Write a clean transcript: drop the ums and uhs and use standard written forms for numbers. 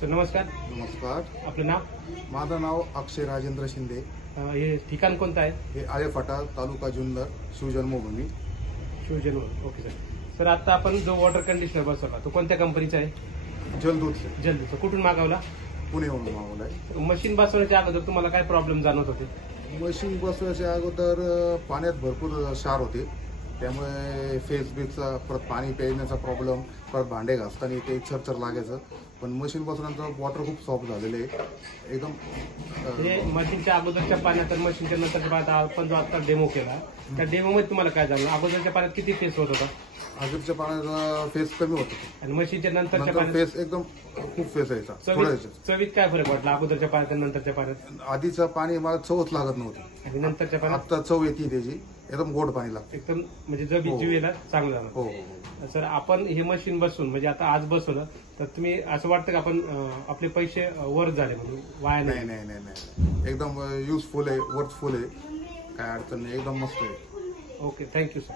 Sir नमस्कार. नमस्कार. आपलं नाव? माझं नाव अक्षय राजेंद्र शिंदे. हे ठिकाण कोणतं आहे? हे Alephata, taluka Junnar, Shivjanmabhoomi. Shivjanma. Okay sir. Sir आता आपण जो वॉटर कंडिशनर बसवला तो कोणत्या कंपनीचा आहे? जलदूत जल्दीचा. कुठून मागवला? पुण्याहून मागवलाय. मशीन बसवण्याच्या अगोदर तुम्हाला काय प्रॉब्लेम जाणवत होते? मशीन बसवायच्या अगोदर पाण्यात भरपूर क्षार होते, त्यामुळे फेस बीचा परत पाणी प्यायण्याचा प्रॉब्लेम, परत भांडे घासताना ते चरचर लागायचं. पण मशीन बसवल्यानंतर वॉटर खूप सॉफ्ट झालेलं आहे एकदम. हे मशीनच्या अगोदरच्या पाण्यात आणि मशीनच्या नंतरच्या पाण्यात आपण जो आता डेमो केला त्या डेमो मध्ये तुम्हाला काय जाणवलं? अगोदरच्या पाण्यात किती फेस होत होता? अगोदरच्या पाण्याचा फेस कमी होतो आणि मशीनच्या नंतरच्या पाण्यात फेस एकदम खूप फेस यायचा. चवीत काय फरक वाटला अगोदरच्या पाण्यात आणि नंतरच्या पाण्यात? आधीचं पाणी मला चवच लागत नव्हती आणि नंतरच्या पाण्यात आता चव येते त्याची, एकदम गोड पाणी लागतं. एकदम म्हणजे जीवेला चांगलं झालं. हो. सर आपण हे मशीन बसून म्हणजे आता आज बसवलं तर तुम्ही असं वाटतं का आपण आपले पैसे वर झाले म्हणून वाया नाही नाही नाही नाही एकदम युजफुल आहे, वर्थफुल आहे, काय अडचण नाही, एकदम मस्त आहे. Okay, thank you sir.